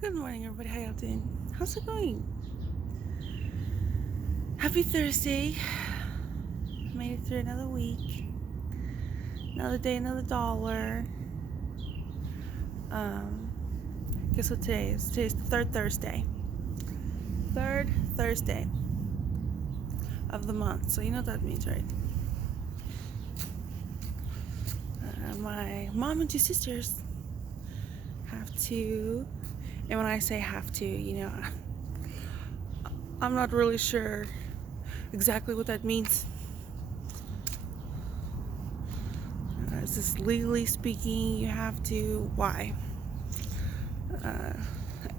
Good morning, everybody. How y'all doing? How's it going? Happy Thursday. Made it through another week. Another day, another dollar. Guess what today is? Today's the third Thursday. Third Thursday of the month. So you know what that means, right? My mom and two sisters have to, and when I say have to, I'm not really sure exactly what that means. Is this legally speaking? You have to. Why?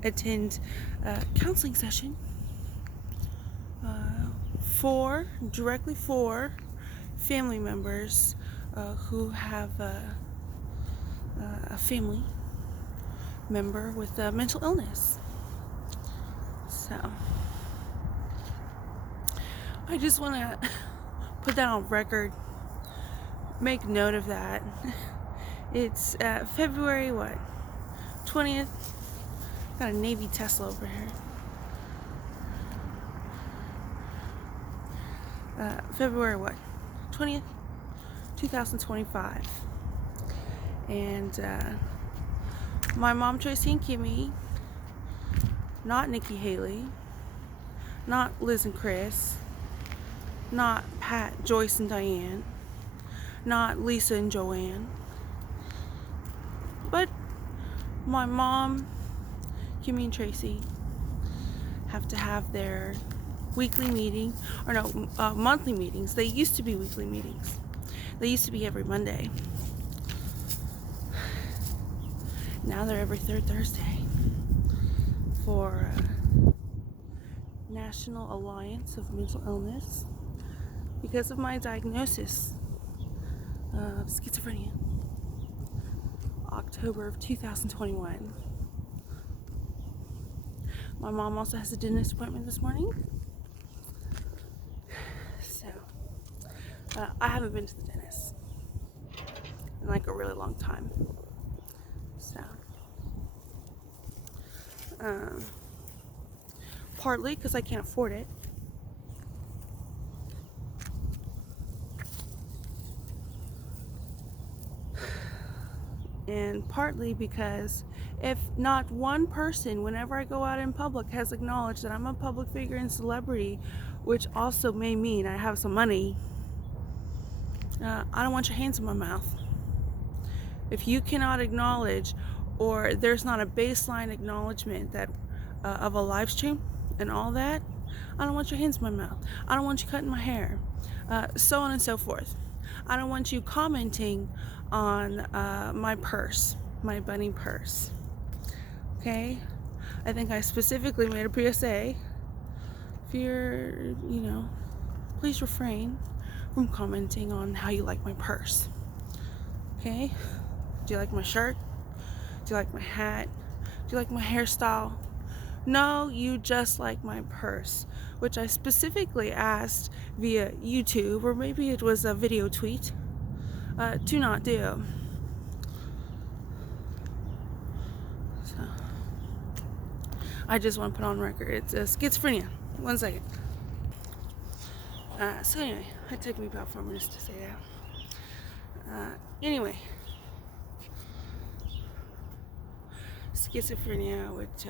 Attend a counseling session directly for family members who have a family member with a mental illness. So I just want to put that on record, make note of that. It's February 20th. Got a Navy Tesla over here. February 20th, 2025. And my mom, Tracy and Kimmy, not Nikki Haley, not Liz and Chris, not Pat, Joyce and Diane, not Lisa and Joanne, but my mom, Kimmy and Tracy have to have their weekly meeting, or no, monthly meetings. They used to be weekly meetings. They used to be every Monday. Now they're every third Thursday for National Alliance of Mental Illness because of my diagnosis of schizophrenia, October of 2021. My mom also has a dentist appointment this morning. So, I haven't been to the dentist in like a really long time. So, partly because I can't afford it. And partly because if not one person, whenever I go out in public, has acknowledged that I'm a public figure and celebrity, which also may mean I have some money, I don't want your hands in my mouth. If you cannot acknowledge, or there's not a baseline acknowledgement that of a live stream and all that, I don't want your hands in my mouth. I don't want you cutting my hair, so on and so forth. I don't want you commenting on my purse, my bunny purse. Okay? I think I specifically made a PSA. If you're, please refrain from commenting on how you like my purse. Okay? Do you like my shirt? Do you like my hat? Do you like my hairstyle? No, you just like my purse, which I specifically asked via YouTube, or maybe it was a video tweet, to not do. So, I just want to put on record, it's schizophrenia. 1 second. So anyway, it took me about 4 minutes to say that. Anyway, schizophrenia, which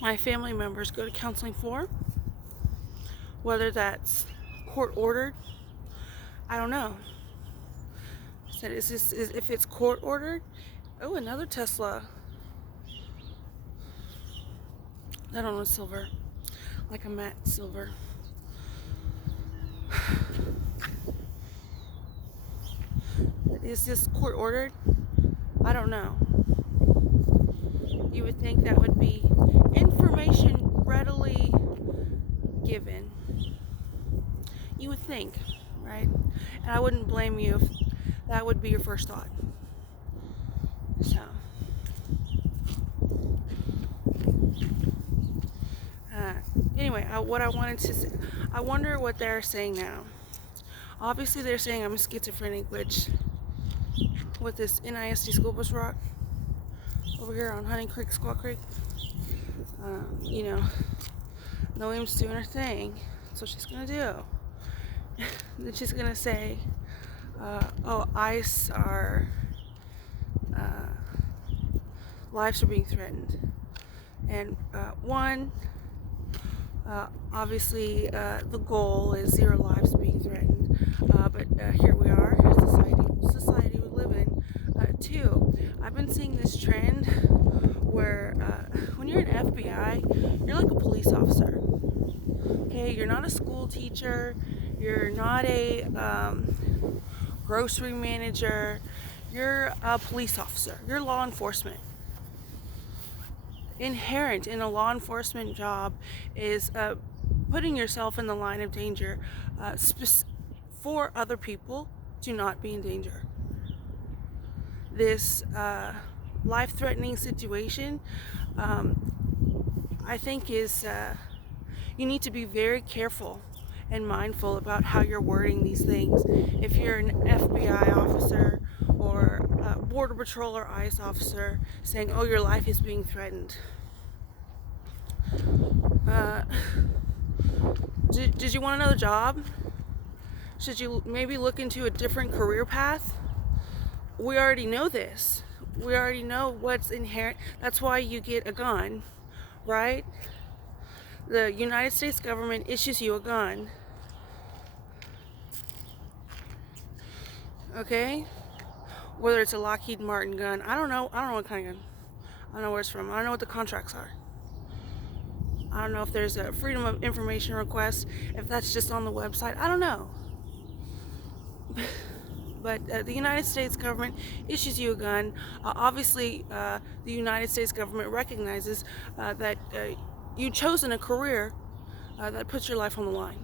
my family members go to counseling for, whether that's court ordered, I don't know. Said if it's court ordered. Oh, another Tesla. I don't know, silver, like a matte silver. Is this court ordered? I don't know. You would think that would be information readily given. You would think, right? And I wouldn't blame you if that would be your first thought. So, anyway, what I wanted to say, I wonder what they're saying now. Obviously, they're saying I'm schizophrenic, which with this NISD school bus rock, over here on Honey Creek, Squaw Creek. You know, Noem's doing her thing. That's what she's gonna do. Then she's gonna say, "Oh, ICE are lives are being threatened," and obviously, the goal is 0 lives being threatened, but here we are, society we live in. Two, I've been seeing this trend where when you're an FBI, you're like a police officer. Okay, you're not a school teacher, you're not a grocery manager, you're a police officer, you're law enforcement. Inherent in a law enforcement job is putting yourself in the line of danger for other people to not be in danger. This life-threatening situation, I think is you need to be very careful and mindful about how you're wording these things. If you're an FBI officer or a Border Patrol or ICE officer saying, "Oh, your life is being threatened," did you want another job? Should you maybe look into a different career path? We already know this. We already know what's inherent. That's why you get a gun, right? The United States government issues you a gun. Okay? Whether it's a Lockheed Martin gun, I don't know what kind of gun. I don't know where it's from. I don't know what the contracts are. I don't know if there's a Freedom of Information request, if that's just on the website. I don't know. But the United States government issues you a gun. Obviously, the United States government recognizes that you've chosen a career that puts your life on the line.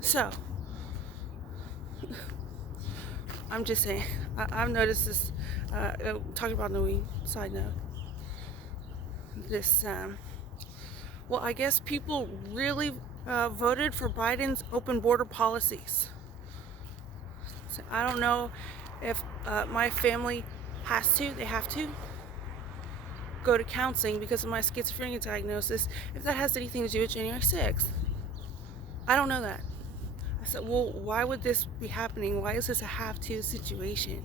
So, I'm just saying, I've noticed this, talking about Noe, side note, this, well, I guess people really voted for Biden's open border policies. So I don't know if my family they have to go to counseling because of my schizophrenia diagnosis, if that has anything to do with January 6th. I don't know that. I said, well, why would this be happening? Why is this a have-to situation?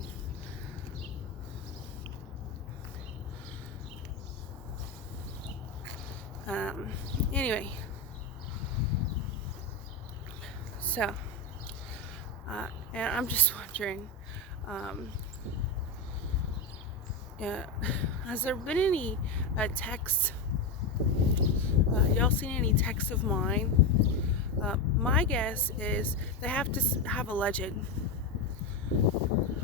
Anyway, so, and I'm just wondering, has there been any texts? Y'all seen any texts of mine? My guess is they have to have a legend.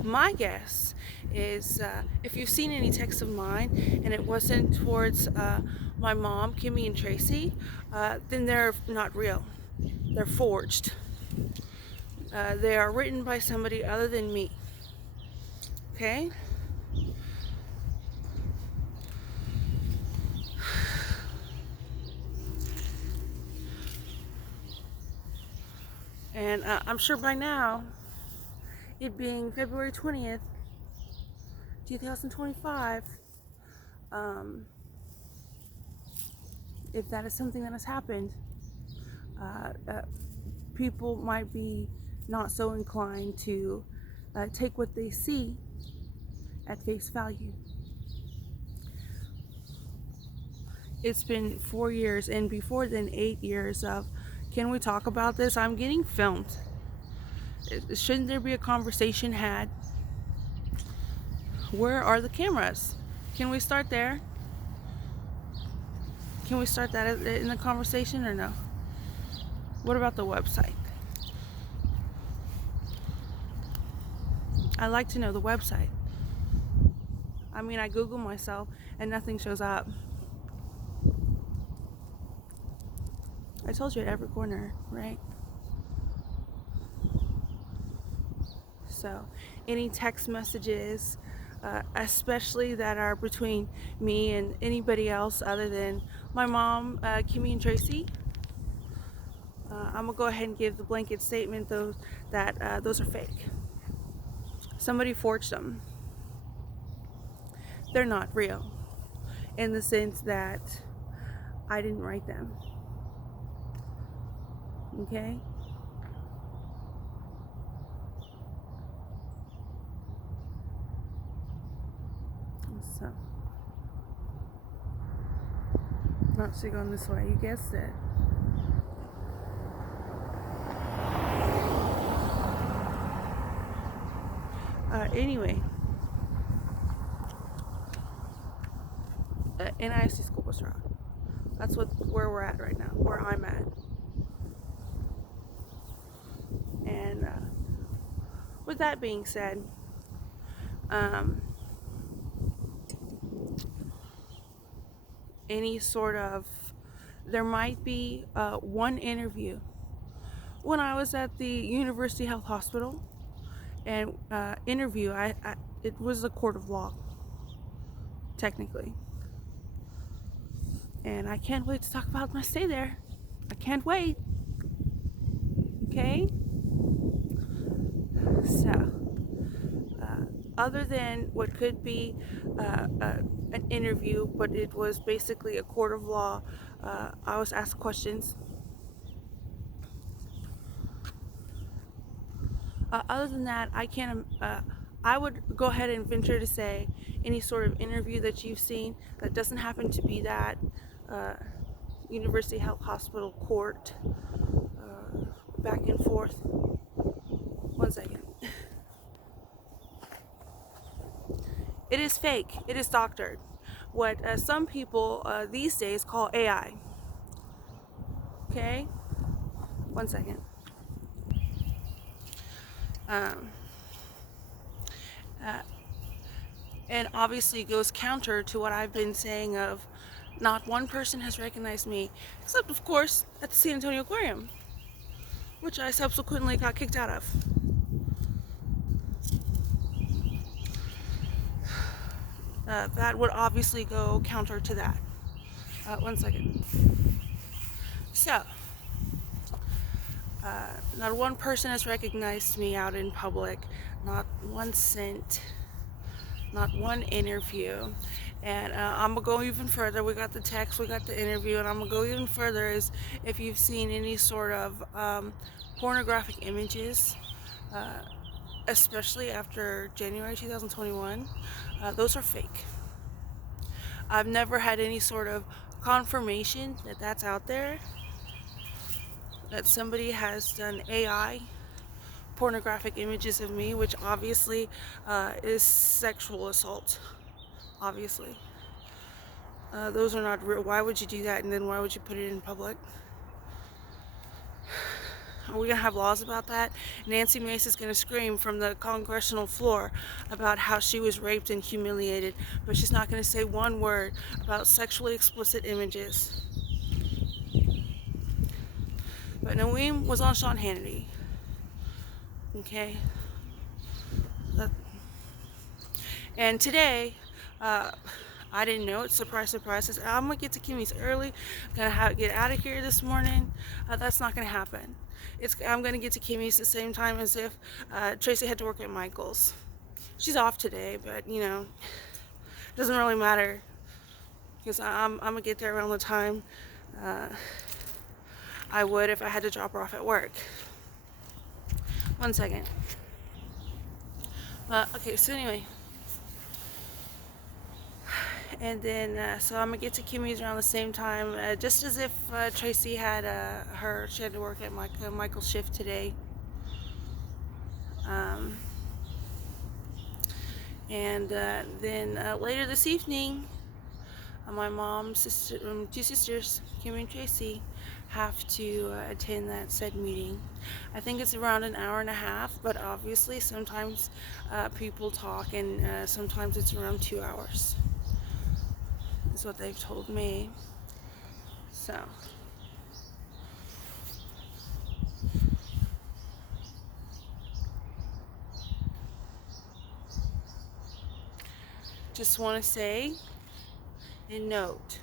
My guess is if you've seen any texts of mine and it wasn't towards my mom, Kimmy, and Tracy, then they're not real. They're forged. They are written by somebody other than me. Okay? And I'm sure by now, it being February 20th, 2025, if that is something that has happened, people might be not so inclined to take what they see at face value. It's been 4 years, and before then 8 years of, can we talk about this? I'm getting filmed. Shouldn't there be a conversation had? Where are the cameras? Can we start there? Can we start that in the conversation or no? What about the website? I'd like to know the website. I mean, I Google myself and nothing shows up. I told you at every corner, right? So, any text messages, especially that are between me and anybody else other than my mom, Kimmy, and Tracy, I'm gonna go ahead and give the blanket statement that those are fake. Somebody forged them. they're not real in the sense that I didn't write them. Okay? So, not sure going this way, you guessed it. Anyway, NISD school bus route. That's where we're at right now, where I'm at. And with that being said, any sort of, there might be one interview. When I was at the University Health Hospital, and interview, it was a court of law, technically. And I can't wait to talk about my stay there. I can't wait. Okay? So, other than what could be an interview, but it was basically a court of law, I was asked questions. Other than that, I can't. I would go ahead and venture to say any sort of interview that you've seen that doesn't happen to be that University Health Hospital court back and forth. One second. It is fake. It is doctored. What some people these days call AI. Okay? One second. And obviously goes counter to what I've been saying of not one person has recognized me, except of course at the San Antonio Aquarium, which I subsequently got kicked out of. That would obviously go counter to that. One second. So, not one person has recognized me out in public, not one scent, not one interview. And I'm gonna go even further. We got the text, we got the interview, and I'm gonna go even further is if you've seen any sort of pornographic images, especially after January 2021, those are fake. I've never had any sort of confirmation that that's out there, that somebody has done AI pornographic images of me, which obviously is sexual assault. Obviously. Those are not real. Why would you do that, and then why would you put it in public? Are we going to have laws about that? Nancy Mace is going to scream from the congressional floor about how she was raped and humiliated, but she's not going to say one word about sexually explicit images. But Naeem was on Sean Hannity. Okay? And today, I didn't know it. Surprise, surprise. I said, I'm going to get to Kimmy's early. I'm going to get out of here this morning. That's not going to happen. I'm going to get to Kimmy's the same time as if Tracy had to work at Michael's. She's off today, but, you know, it doesn't really matter. Because I'm going to get there around the time I would if I had to drop her off at work. One second. Okay, so anyway. And then, so I'm gonna get to Kimmy's around the same time, just as if Tracy had she had to work at Michael's shift today. And then later this evening, my mom, two sisters, Kimmy and Tracy, have to attend that said meeting. I think it's around an hour and a half, but obviously sometimes people talk, and sometimes it's around 2 hours. Is what they've told me. So just want to say and note,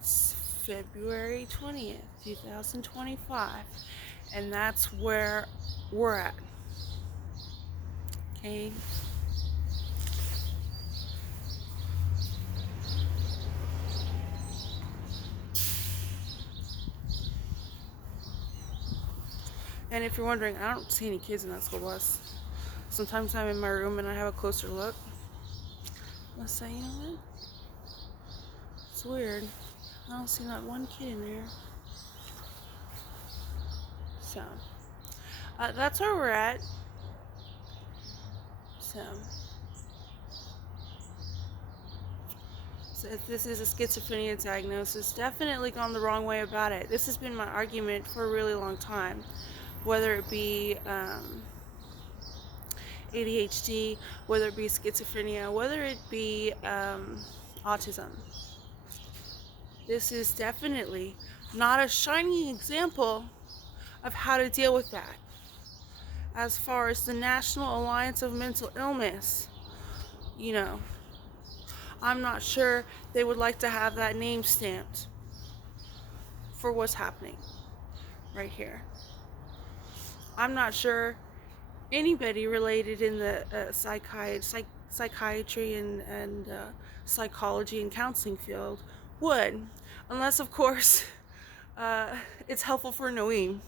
it's February 20th, 2025, and that's where we're at. Okay? And if you're wondering, I don't see any kids in that school bus. Sometimes I'm in my room and I have a closer look. Let's say, you know what? It's weird. I don't see not one kid in there. So, that's where we're at. So if this is a schizophrenia diagnosis, definitely gone the wrong way about it. This has been my argument for a really long time. Whether it be ADHD, whether it be schizophrenia, whether it be autism. This is definitely not a shining example of how to deal with that. As far as the National Alliance of Mental Illness, I'm not sure they would like to have that name stamped for what's happening right here. I'm not sure anybody related in the psychiatry and psychology and counseling field would, unless of course it's helpful for Noem.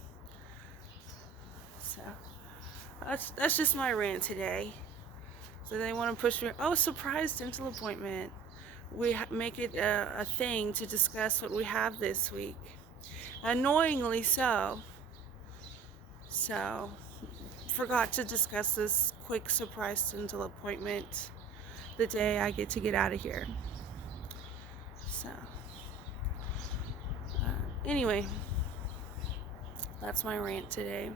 So that's just my rant today. So they want to push me. Oh, surprise dental appointment. We make it a thing to discuss what we have this week. Annoyingly so. So, forgot to discuss this quick surprise dental appointment the day I get out of here. So, anyway, that's my rant today.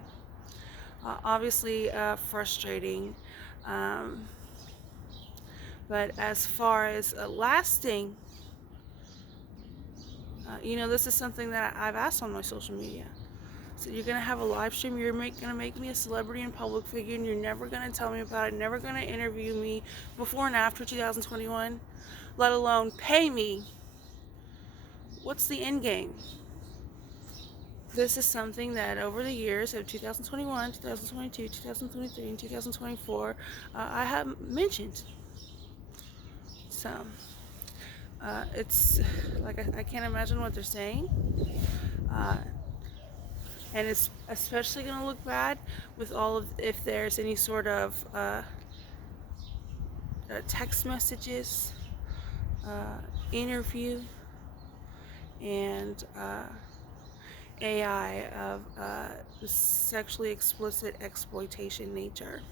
Obviously, frustrating. But as far as lasting, this is something that I've asked on my social media. So you're going to have a live stream, you're going to make me a celebrity and public figure, and you're never going to tell me about it, never going to interview me before and after 2021, let alone pay me. What's the end game? This is something that over the years of 2021, 2022, 2023, and 2024, I have mentioned. So, it's like I can't imagine what they're saying. And it's especially going to look bad with if there's any sort of text messages, interview, and AI of sexually explicit exploitation nature.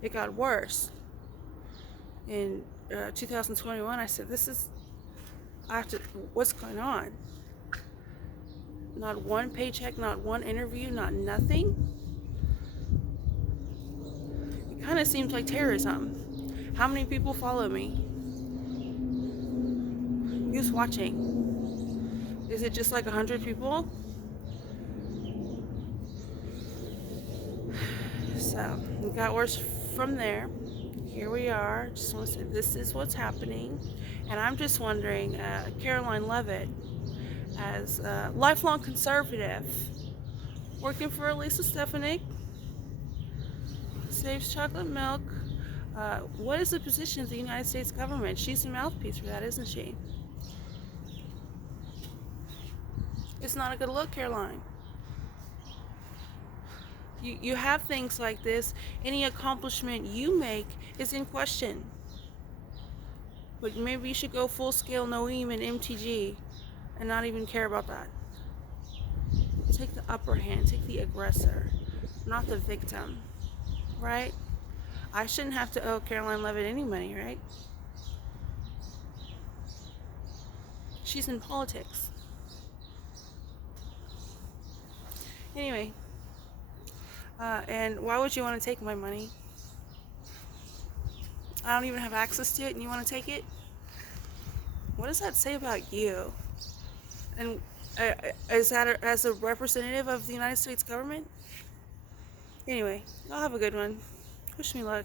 It got worse. In 2021, I said, what's going on? Not one paycheck, not one interview, not nothing. It kind of seems like terrorism. How many people follow me? Who's watching? Is it just like 100 people? So it got worse from there. Here we are. Just want to say this is what's happening. And I'm just wondering, Caroline Levitt, as a lifelong conservative, working for Elisa Stefanik, saves chocolate milk. What is the position of the United States government? She's a mouthpiece for that, isn't she? It's not a good look, Caroline. You have things like this. Any accomplishment you make is in question. But maybe you should go full-scale Noem and MTG and not even care about that. Take the upper hand, take the aggressor, not the victim, right? I shouldn't have to owe Caroline Levitt any money, right? She's in politics. Anyway, and why would you want to take my money? I don't even have access to it and you want to take it? What does that say about you? And is that as a representative of the United States government? Anyway, y'all have a good one. Wish me luck.